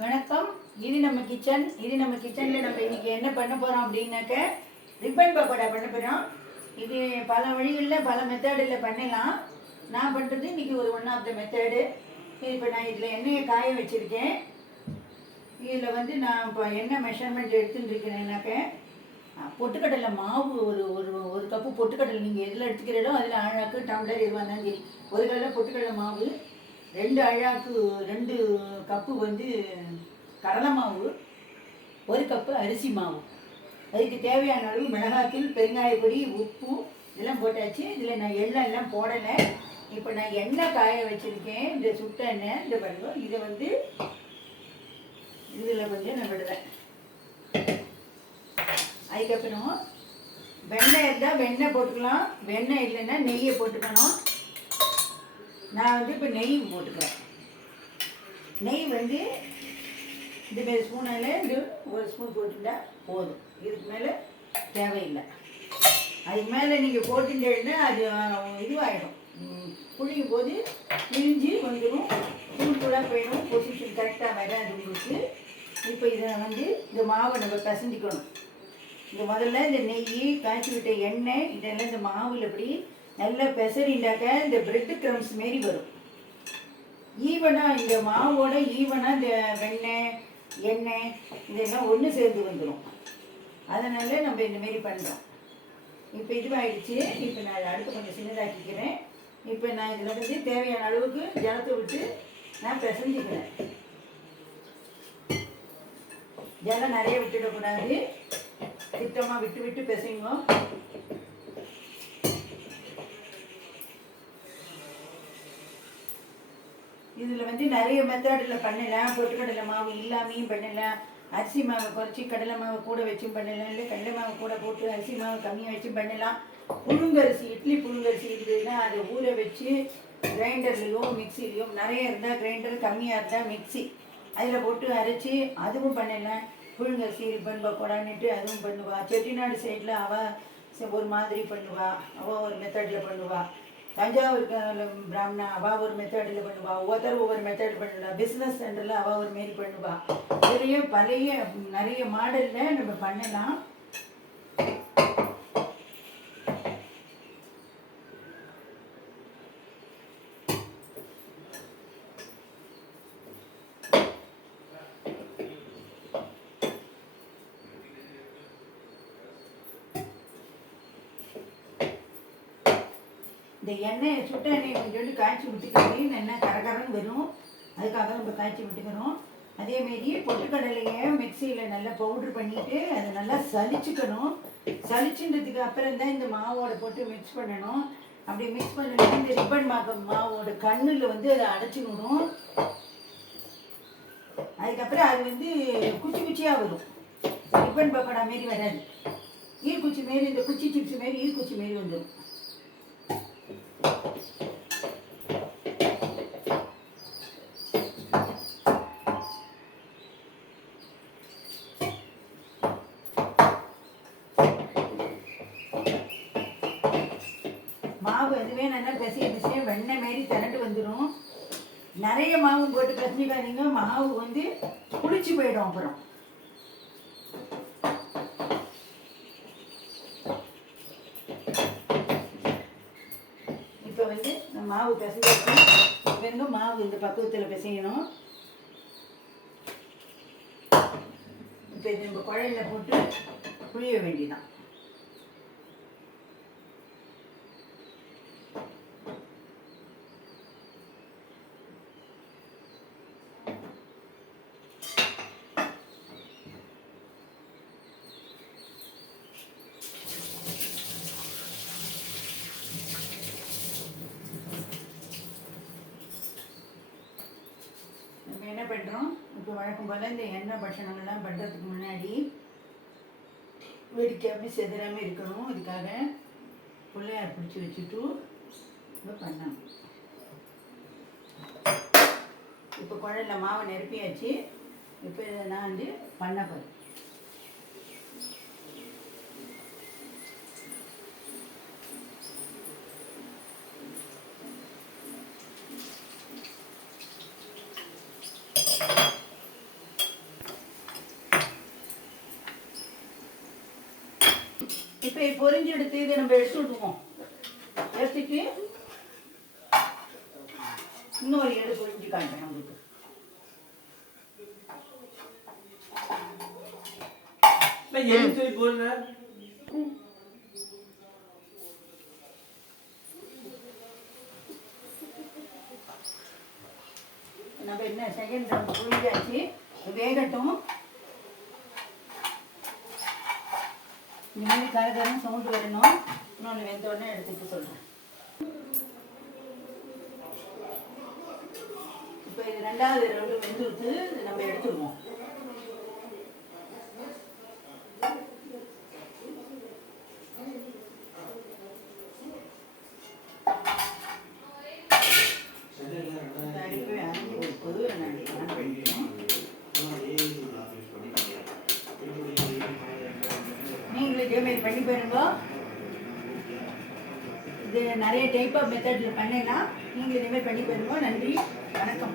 வணக்கம். இது நம்ம கிச்சன் இது நம்ம கிச்சனில் நம்ம இன்னைக்கு என்ன பண்ண போகிறோம் அப்படின்னாக்க ரிப்பன் பக்கோடா பண்ண போகிறோம் இது பல வழிகளில் பல மெத்தடில் பண்ணலாம். நான் பண்ணுறது இன்னைக்கு ஒரு ஒன் ஆஃப் த மெத்தடு இப்போ நான் இதில் எண்ணெயை காய வச்சுருக்கேன். இதில் வந்து நான் இப்போ என்ன மெஷர்மெண்ட் எடுத்துட்டுருக்கிறேன்னாக்க பொட்டுக்கடலை மாவு ஒரு ஒரு ஒரு கப்பு பொட்டுக்கடலை நீங்கள் எதில் எடுத்துக்கிறீங்களோ அதில் அழாக்கு டம்ளர் எதுவாக இருந்தாலும் சரி ஒரு கடலை பொட்டுக்கடலை மாவு ரெண்டு அழாக்கு ரெண்டு கப்பு வந்து கடலை மாவு ஒரு கப்பு அரிசி மாவு. அதுக்கு தேவையான அளவு மிளகாத்தூள் பெருங்காயப்பொடி உப்பு இதெல்லாம் போட்டாச்சு. இதில் நான் எண்ணெய் எல்லாம் போடலை. இப்போ நான் எண்ணெய் காய வச்சுருக்கேன். இந்த சுட்ட எண்ணெய் இந்த பருவம் இதை வந்து இதில் கொஞ்சம் நான் விடுவேன். அதுக்கப்புறம் வெண்ணெய் இருந்தால் வெண்ணெய் போட்டுக்கலாம். வெண்ணெய் இல்லைன்னா நெய்யை போட்டுக்கணும். நான் வந்து இப்போ நெய் போட்டுக்கிறேன். நெய் வந்து இந்த மாரி ஸ்பூனால் ஒரு ஸ்பூன் போட்டுட்டா போதும். இதுக்கு மேலே தேவையில்லை. அதுக்கு மேலே நீங்கள் போட்டுட்டேன்னா அது இதுவாகிடும் புழியும் போது பிரிஞ்சு வந்துடும் தூள் தூளாக போயிடும் பொசிஷன் கரெக்டாக வராது உங்களுக்கு. இப்போ இதை வந்து இந்த மாவை நம்ம பிசைஞ்சிக்கணும். இந்த முதல்ல இந்த நெய் காய்ச்சி விட்ட எண்ணெய் இதெல்லாம் இந்த மாவில் இப்படி நல்லா பெசரிண்டாக்க இந்த பிரெட் க்ரம்ஸ் மாரி வரும். ஈவனாக இந்த மாவோட ஈவனாக இந்த வெண்ணெய் எண்ணெய் இதெல்லாம் ஒன்று சேர்ந்து வந்துடும் அதனால நம்ம இந்த மாரி பண்ணுறோம் இப்போ இதுவாகிடுச்சு இப்போ நான் அதை அடுத்து கொஞ்சம் சின்னதாக்கிக்கிறேன். இப்போ நான் இதில் வந்து தேவையான அளவுக்கு ஜலத்தை விட்டு நான் பிசைஞ்சிக்கிறேன். ஜலம் நிறைய விட்டுடக்கூடாது. திட்டமாக விட்டு விட்டு பிசைங்க இதில் வந்து நிறைய மெத்தடில் பண்ணலாம் பொட்டுக்கடலை மாவு இல்லாமையும் பண்ணலாம் அரிசி மாவை குறைச்சி கடலை மாவு கூட வச்சும் பண்ணலாம் இல்லை கடலை மாவு கூட போட்டு அரிசி மாவு கம்மியாக வச்சும் பண்ணலாம் புழுங்கரிசி இட்லி புழுங்கரிசி இருந்ததுன்னா அதை ஊற வச்சு கிரைண்டர்லேயோ மிக்சிலையும் நிறைய இருந்தால் கிரைண்டர் கம்மியாக இருந்தால் மிக்ஸி அதில் போட்டு அரைச்சி அதுவும் பண்ணலாம் புழுங்கரிசி ரிப்பன் கொடான்னுட்டு அதுவும் பண்ணுவாள் செட்டிநாடு சைடில் அவள் ஒரு மாதிரி பண்ணுவாள் அவள் ஒரு மெத்தடில் பண்ணுவாள் தஞ்சாவூர் பிராமணா அவள் ஒரு மெத்தடில் பண்ணுவா ஒவ்வொருத்தர் ஒவ்வொரு மெத்தட் பண்ணுவா பிஸ்னஸ் சென்டரில் அவள் ஒரு மாரி பண்ணுவா. இதுலேயே பழைய நிறைய மாடலில் நம்ம பண்ணலாம். இந்த எண்ணெய் சுட்ட எண்ணெயை வந்து காய்ச்சி விட்டுக்கிட்டு எண்ணெய் கரகரன்னு வரும். அதுக்காக நம்ம காய்ச்சி விட்டுக்கிறோம். அதேமாரி பொட்டுக்கடலையை மிக்சியில் நல்லா பவுட்ரு பண்ணிவிட்டு அதை நல்லா சலிச்சுக்கணும் சலிச்சுன்றதுக்கு அப்புறம் தான் இந்த மாவோட போட்டு மிக்ஸ் பண்ணணும். அப்படி மிக்ஸ் பண்ணணும் இந்த ரிப்பன் மாக்க மாவோட கண்ணில் வந்து அதை அடைச்சிக்கணும் அதுக்கப்புறம் அது வந்து குச்சி குச்சியாக வரும். ரிப்பன் பக்கோடா மாரி வராது. ஈர்க்குச்சி மாரி இந்த குச்சி சிப்ஸ் மாரி ஈர்க்குச்சி மாரி வந்துடும் மாவு எதுவே நல்லா பிசைய பிசைய வெண்ணெய் மாரி திரண்டு வந்துடும் நிறைய மாவு போட்டு பிசைஞ்சிக்காதீங்க மாவு வந்து புளிச்சு போயிடும் அப்புறம். இப்போ வந்து இந்த மாவு பிசைஞ்சிருக்கு வெங்க மாவு இந்த பக்குவத்தில் பிசையணும். இப்போ இது நம்ம குழையில போட்டு புளிய வேண்டிதான் நம்ம என்ன பண்ணுறோம் இப்போ வழக்கம் போல் இந்த எண்ணெய் பட்சணங்கள்லாம் பண்ணுறதுக்கு முன்னாடி வெடிக்காமல் செதறாமல் இருக்கணும். அதுக்காக பிள்ளையார் பிடிச்சி வச்சுட்டு இப்போ பண்ணணும். இப்போ குழல்ல மாவை நிரப்பியாச்சு. இப்போ இதை நான் வந்து பண்ண போகிறேன் இப்போ பொரிஞ்சு எடுத்து இதை நம்ம எடுத்து விட்டுவோம் எடுத்துட்டு இன்னொரு எடு பொரிஞ்சு காட்டுறேன் உங்களுக்கு. சொல்லி போடுறேன் நம்ம என்ன செகண்ட் புரிஞ்சாச்சு வேகட்டும். இந்த மாதிரி கரகரம் சவுண்டு வரணும். இன்னொன்று வெந்த உடனே எடுத்துட்டு சொல்கிறேன் இப்போ இது ரெண்டாவது ரெண்டு வெந்துடுத்து நம்ம எடுத்துருவோம் அடுப்பு அஞ்சு உப்பு நான் ஆன் பண்ணிக்கிறேன் நீங்களும் இதே மாதிரி பண்ணி பாருங்க இது நிறைய டைப் ஆஃப் மெத்தடில் பண்ணலாம் நீங்கள் இதேமாதிரி பண்ணி பாருங்க நன்றி. வணக்கம்.